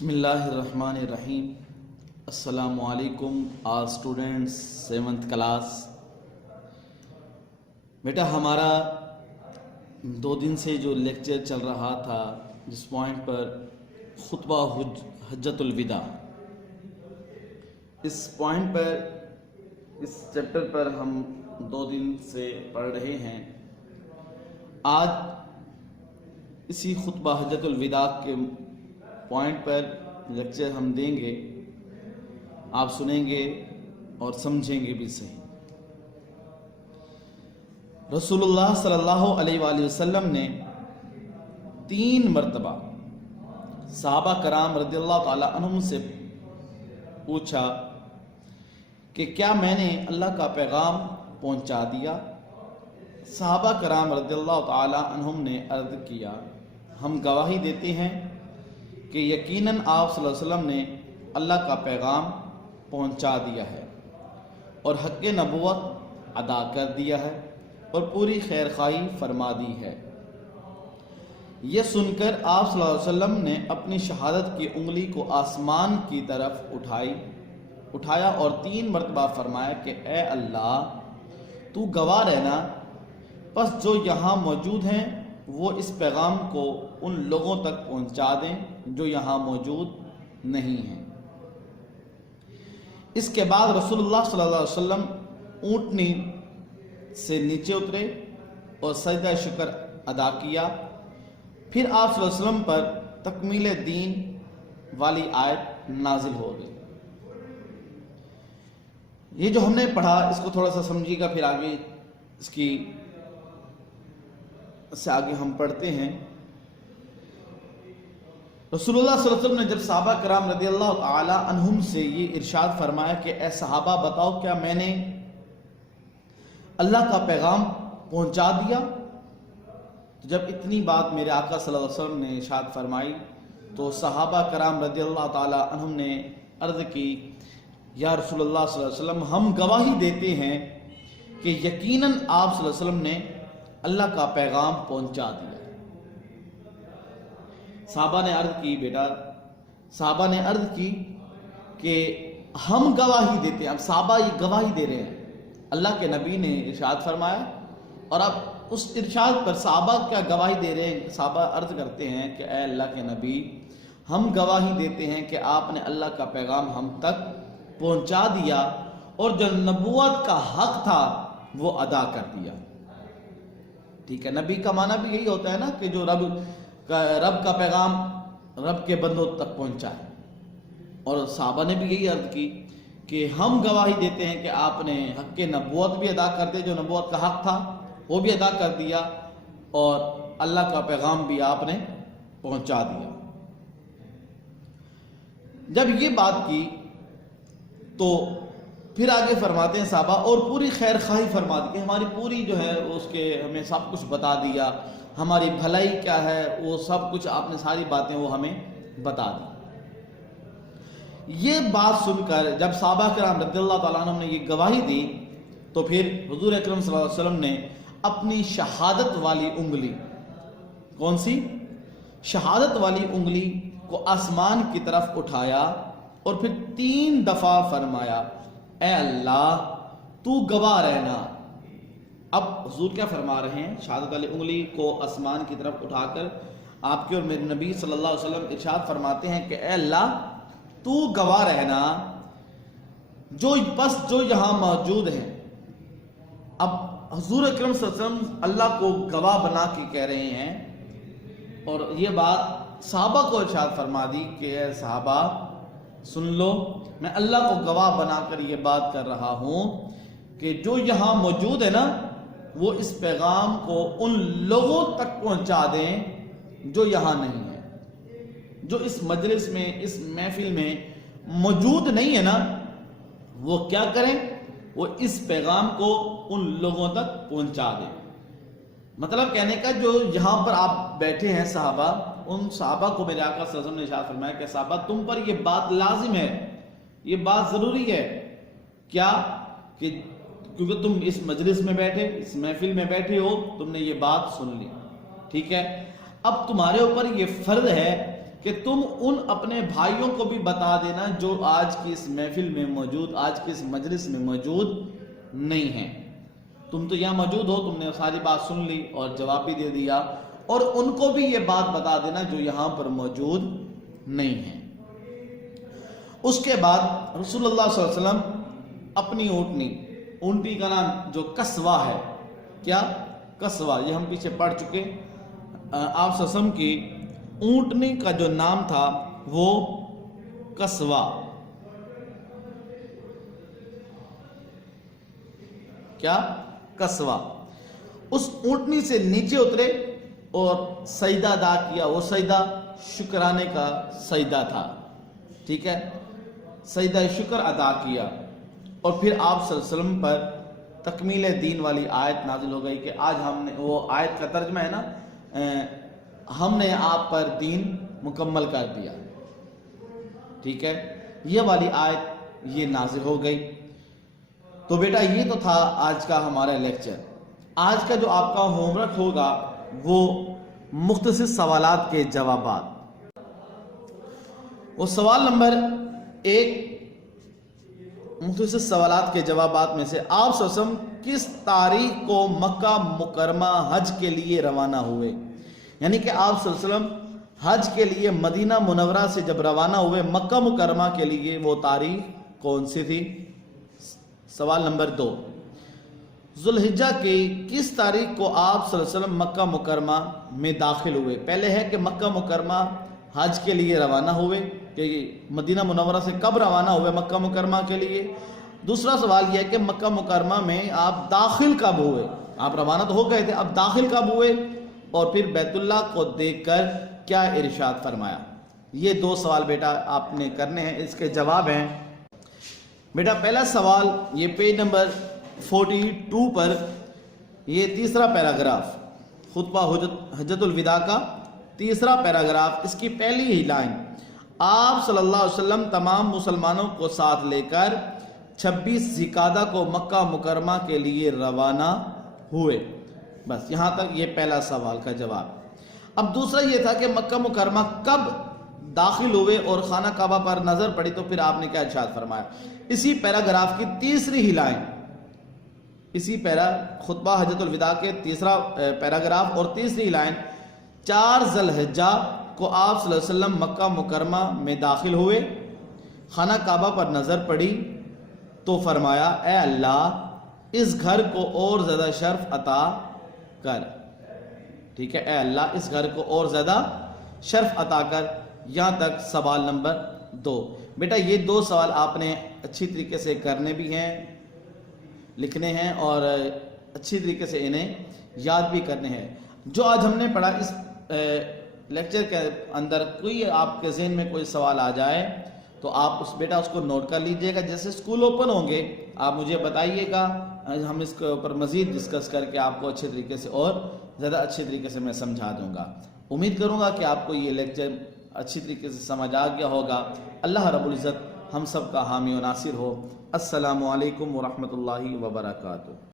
بسم اللہ الرحمن الرحیم۔ السلام علیکم آل اسٹوڈنٹس 7th کلاس۔ بیٹا ہمارا 2 دن سے جو لیکچر چل رہا تھا جس پوائنٹ پر خطبہ حجۃ الوداع، اس پوائنٹ پر اس چیپٹر پر ہم 2 دن سے پڑھ رہے ہیں۔ آج اسی خطبہ حجۃ الوداع کے پوائنٹ پر لیکچر ہم دیں گے، آپ سنیں گے اور سمجھیں گے بھی صحیح۔ رسول اللہ صلی اللہ علیہ وآلہ وسلم نے 3 مرتبہ صحابہ کرام رضی اللہ تعالی عنہم سے پوچھا کہ کیا میں نے اللہ کا پیغام پہنچا دیا؟ صحابہ کرام رضی اللہ تعالی عنہم نے عرض کیا، ہم گواہی دیتے ہیں کہ یقیناً آپ صلی اللہ علیہ وسلم نے اللہ کا پیغام پہنچا دیا ہے اور حق نبوت ادا کر دیا ہے اور پوری خیر خواہی فرما دی ہے۔ یہ سن کر آپ صلی اللہ علیہ وسلم نے اپنی شہادت کی انگلی کو آسمان کی طرف اٹھایا اور 3 مرتبہ فرمایا کہ اے اللہ تو گواہ رہنا، پس جو یہاں موجود ہیں وہ اس پیغام کو ان لوگوں تک پہنچا دیں جو یہاں موجود نہیں ہیں۔ اس کے بعد رسول اللہ صلی اللہ علیہ وسلم اونٹنی سے نیچے اترے اور سجدہ شکر ادا کیا۔ پھر آپ صلی اللہ علیہ وسلم پر تکمیل دین والی آیت نازل ہو گئی۔ یہ جو ہم نے پڑھا اس کو تھوڑا سا سمجھیے گا، پھر آگے اس سے آگے ہم پڑھتے ہیں۔ رسول اللہ صلی اللہ علیہ وسلم نے جب صحابہ کرام رضی اللہ تعالی عنہم سے یہ ارشاد فرمایا کہ اے صحابہ بتاؤ کیا میں نے اللہ کا پیغام پہنچا دیا؟ تو جب اتنی بات میرے آقا صلی اللہ علیہ وسلم نے ارشاد فرمائی تو صحابہ کرام رضی اللہ تعالی عنہم نے عرض کی، یا رسول اللہ صلی اللہ علیہ وسلم ہم گواہی دیتے ہیں کہ یقیناً آپ صلی اللہ علیہ وسلم نے اللہ کا پیغام پہنچا دیا۔ صحابہ نے عرض کی کہ ہم گواہی دیتے ہیں۔ اب صحابہ یہ گواہی دے رہے ہیں، اللہ کے نبی نے ارشاد فرمایا اور اب اس ارشاد پر صحابہ کیا گواہی دے رہے ہیں؟ صحابہ عرض کرتے ہیں کہ اے اللہ کے نبی ہم گواہی دیتے ہیں کہ آپ نے اللہ کا پیغام ہم تک پہنچا دیا اور جو نبوت کا حق تھا وہ ادا کر دیا۔ ٹھیک ہے، نبی کا معنی بھی یہی ہوتا ہے نا کہ جو رب کا پیغام رب کے بندوں تک پہنچائے، اور صحابہ نے بھی یہی عرض کی کہ ہم گواہی دیتے ہیں کہ آپ نے حق نبوت بھی ادا کر دیا، جو نبوت کا حق تھا وہ بھی ادا کر دیا اور اللہ کا پیغام بھی آپ نے پہنچا دیا۔ جب یہ بات کی تو پھر آگے فرماتے ہیں صحابہ اور پوری خیر خواہی فرما دی کہ ہماری پوری جو ہے اس کے ہمیں سب کچھ بتا دیا، ہماری بھلائی کیا ہے وہ سب کچھ آپ نے ساری باتیں وہ ہمیں بتا دی۔ یہ بات سن کر جب صحابہ کرام رضی اللہ تعالیٰ عنہ نے یہ گواہی دی تو پھر حضور اکرم صلی اللہ علیہ وسلم نے اپنی شہادت والی انگلی، کون سی؟ شہادت والی انگلی کو آسمان کی طرف اٹھایا اور پھر 3 دفعہ فرمایا اے اللہ تو گواہ رہنا۔ اب حضور کیا فرما رہے ہیں؟ شہادت والی انگلی کو آسمان کی طرف اٹھا کر آپ کے اور میرے نبی صلی اللہ علیہ وسلم ارشاد فرماتے ہیں کہ اے اللہ تو گواہ رہنا، جو یہاں موجود ہیں۔ اب حضور اکرم صلی اللہ علیہ وسلم اللہ کو گواہ بنا کے کہہ رہے ہیں اور یہ بات صحابہ کو ارشاد فرما دی کہ اے صحابہ سن لو، میں اللہ کو گواہ بنا کر یہ بات کر رہا ہوں کہ جو یہاں موجود ہے نا وہ اس پیغام کو ان لوگوں تک پہنچا دیں جو یہاں نہیں ہیں، جو اس مجلس میں اس محفل میں موجود نہیں ہے نا، وہ کیا کریں؟ وہ اس پیغام کو ان لوگوں تک پہنچا دیں۔ مطلب کہنے کا جو یہاں پر آپ بیٹھے ہیں صحابہ، ان صحابہ کو میرے آقا صلی اللہ علیہ وسلم نے ارشاد فرمایا کہ صحابہ تم پر یہ بات لازم ہے، یہ بات ضروری ہے، کیا کہ کیونکہ تم اس مجلس میں بیٹھے، اس محفل میں بیٹھے ہو، تم نے یہ بات سن لی، ٹھیک ہے؟ اب تمہارے اوپر یہ فرض ہے کہ تم ان اپنے بھائیوں کو بھی بتا دینا جو آج کی اس محفل میں موجود، آج کی اس مجلس میں موجود نہیں ہیں۔ تم تو یہاں موجود ہو، تم نے ساری بات سن لی اور جواب بھی دے دیا، اور ان کو بھی یہ بات بتا دینا جو یہاں پر موجود نہیں ہیں۔ اس کے بعد رسول اللہ صلی اللہ علیہ وسلم اپنی اونٹی کا نام جو قصوہ ہے، کیا قصوہ، یہ ہم پیچھے پڑھ چکے، آپ صلی اللہ علیہ وسلم کی اونٹنی کا جو نام تھا وہ قصوہ، کیا قصوہ، اس اونٹنی سے نیچے اترے اور سجدہ ادا کیا۔ وہ سجدہ شکرانے کا سجدہ تھا، ٹھیک ہے، سجدہ شکر ادا کیا، اور پھر آپ صلی اللہ علیہ وسلم پر تکمیل دین والی آیت نازل ہو گئی کہ آج ہم نے، وہ آیت کا ترجمہ ہے نا، ہم نے آپ پر دین مکمل کر دیا، ٹھیک ہے، یہ والی آیت یہ نازل ہو گئی۔ تو بیٹا یہ تو تھا آج کا ہمارا لیکچر۔ آج کا جو آپ کا ہوم ورک ہوگا وہ مختصر سوالات کے جوابات۔ وہ سوال نمبر 1، مختصر سوالات کے جوابات میں سے آپ صلی اللہ علیہ وسلم کس تاریخ کو مکہ مکرمہ حج کے لیے روانہ ہوئے؟ یعنی کہ آپ صلی اللہ علیہ وسلم حج کے لیے مدینہ منورہ سے جب روانہ ہوئے مکہ مکرمہ کے لیے، وہ تاریخ کون سی تھی؟ سوال نمبر 2، ذوالحجہ کی کس تاریخ کو آپ صلی اللہ علیہ وسلم مکہ مکرمہ میں داخل ہوئے؟ پہلے ہے کہ مکہ مکرمہ حج کے لیے روانہ ہوئے، کہ مدینہ منورہ سے کب روانہ ہوئے مکہ مکرمہ کے لیے۔ دوسرا سوال یہ ہے کہ مکہ مکرمہ میں آپ داخل کب ہوئے؟ آپ روانہ تو ہو گئے تھے، اب داخل کب ہوئے، اور پھر بیت اللہ کو دیکھ کر کیا ارشاد فرمایا؟ یہ 2 سوال بیٹا آپ نے کرنے ہیں، اس کے جواب ہیں۔ بیٹا پہلا سوال یہ پیج نمبر 42 پر، یہ تیسرا پیراگراف، خطبہ حجۃ الوداع کا تیسرا پیراگراف، اس کی پہلی ہی لائن، آپ صلی اللہ علیہ وسلم تمام مسلمانوں کو ساتھ لے کر 26 ذوالقعدہ کو مکہ مکرمہ کے لیے روانہ ہوئے۔ بس یہاں تک یہ پہلا سوال کا جواب۔ اب دوسرا یہ تھا کہ مکہ مکرمہ کب داخل ہوئے اور خانہ کعبہ پر نظر پڑی تو پھر آپ نے کیا ارشاد فرمایا؟ اسی پیراگراف کی تیسری ہی لائن، اسی خطبہ حجۃ الوداع کے تیسرا پیراگراف اور تیسری لائن، 4 ذوالحجہ کو آپ صلی اللہ علیہ وسلم مکہ مکرمہ میں داخل ہوئے، خانہ کعبہ پر نظر پڑی تو فرمایا اے اللہ اس گھر کو اور زیادہ شرف عطا کر، ٹھیک ہے، اے اللہ اس گھر کو اور زیادہ شرف عطا کر۔ یہاں تک سوال نمبر 2۔ بیٹا یہ 2 سوال آپ نے اچھی طریقے سے کرنے بھی ہیں، لکھنے ہیں، اور اچھی طریقے سے انہیں یاد بھی کرنے ہیں۔ جو آج ہم نے پڑھا اس لیکچر کے اندر کوئی آپ کے ذہن میں کوئی سوال آ جائے تو آپ بیٹا اس کو نوٹ کر لیجئے گا۔ جیسے اسکول اوپن ہوں گے آپ مجھے بتائیے گا، ہم اس کے اوپر مزید ڈسکس کر کے آپ کو اچھے طریقے سے اور زیادہ اچھے طریقے سے میں سمجھا دوں گا۔ امید کروں گا کہ آپ کو یہ لیکچر اچھی طریقے سے سمجھ آ گیا ہوگا۔ اللہ رب العزت ہم سب کا حامی و ناصر ہو۔ السلام علیکم ورحمۃ اللہ وبرکاتہ۔